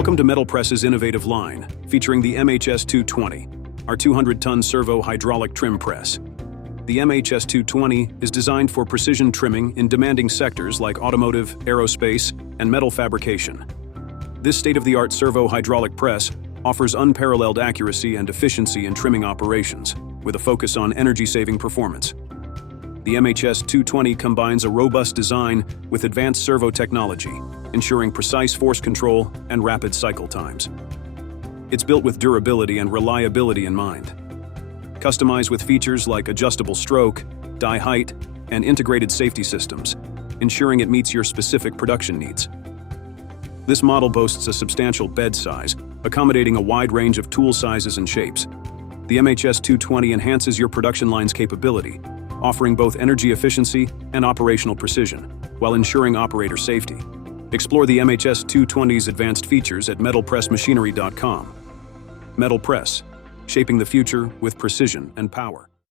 Welcome to MetalPress's innovative line, featuring the MHS-220, our 200-ton servo hydraulic trim press. The MHS-220 is designed for precision trimming in demanding sectors like automotive, aerospace, and metal fabrication. This state-of-the-art servo hydraulic press offers unparalleled accuracy and efficiency in trimming operations, with a focus on energy-saving performance. The MHS-220 combines a robust design with advanced servo technology, ensuring precise force control and rapid cycle times. It's built with durability and reliability in mind. Customized with features like adjustable stroke, die height, and integrated safety systems, ensuring it meets your specific production needs. This model boasts a substantial bed size, accommodating a wide range of tool sizes and shapes. The MHS-220 enhances your production line's capability, offering both energy efficiency and operational precision, while ensuring operator safety. Explore the MHS-220's advanced features at MetalPressMachinery.com. MetalPress, shaping the future with precision and power.